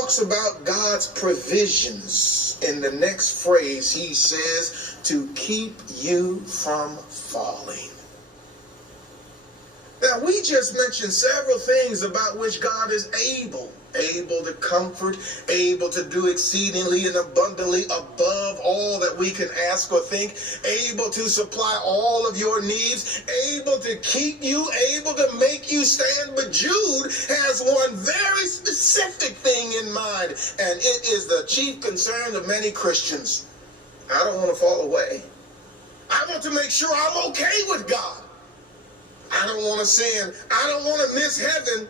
talks about God's provisions. In the next phrase, he says to keep you from falling. Now, we just mentioned several things about which God is able to comfort, able to do exceedingly and abundantly above all that we can ask or think, able to supply all of your needs, able to keep you, able to make you stand. But Jude has one very specific thing in mind, and it is the chief concern of many Christians. I don't want to fall away. I want to make sure I'm okay with God. I don't want to sin. I don't want to miss heaven.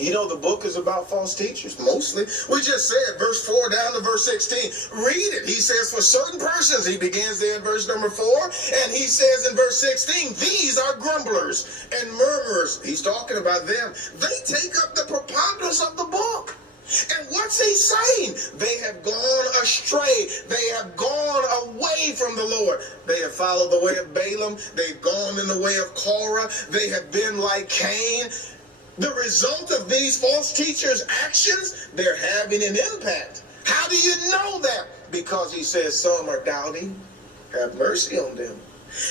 You know, the book is about false teachers, mostly. We just said, verse 4 down to verse 16. Read it. He says, for certain persons, he begins there in verse number 4, and he says in verse 16, these are grumblers and murmurers. He's talking about them. They take up the preponderance of the book. And what's he saying? They have gone astray. They have gone away from the Lord. They have followed the way of Balaam. They've gone in the way of Korah. They have been like Cain. The result of these false teachers' actions, they're having an impact. How do you know that? Because he says some are doubting. Have mercy on them.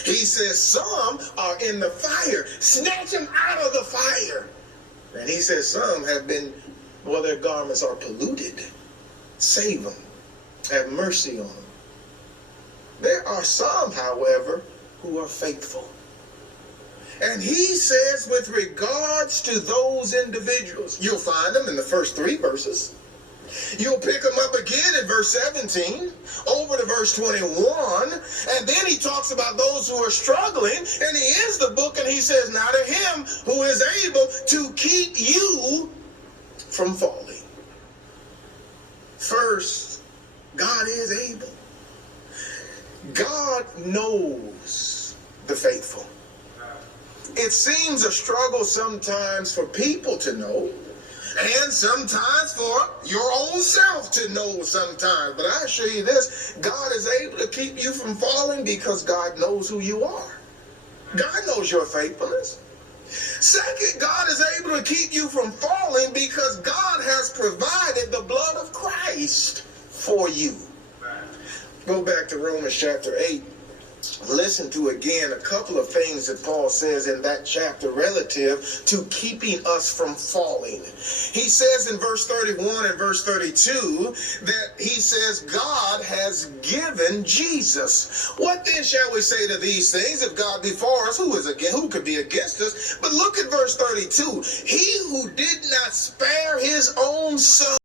He says some are in the fire. Snatch them out of the fire. And he says some have been, well, their garments are polluted. Save them. Have mercy on them. There are some, however, who are faithful. And he says with regards to those individuals, you'll find them in the first 3 verses. You'll pick them up again in verse 17, over to verse 21, and then he talks about those who are struggling, and he ends the book and he says, now to him who is able to keep you from falling. First, God is able. God knows the faithful. It seems a struggle sometimes for people to know, and sometimes for your own self to know sometimes. But I assure you this, God is able to keep you from falling because God knows who you are. God knows your faithfulness. Second, God is able to keep you from falling because God has provided the blood of Christ for you. Go back to Romans chapter 8. Listen to again a couple of things that Paul says in that chapter relative to keeping us from falling. He says in verse 31 and verse 32 that he says God has given Jesus. What then shall we say to these things? If God be for us, who could be against us? But look at verse 32. He who did not spare his own son,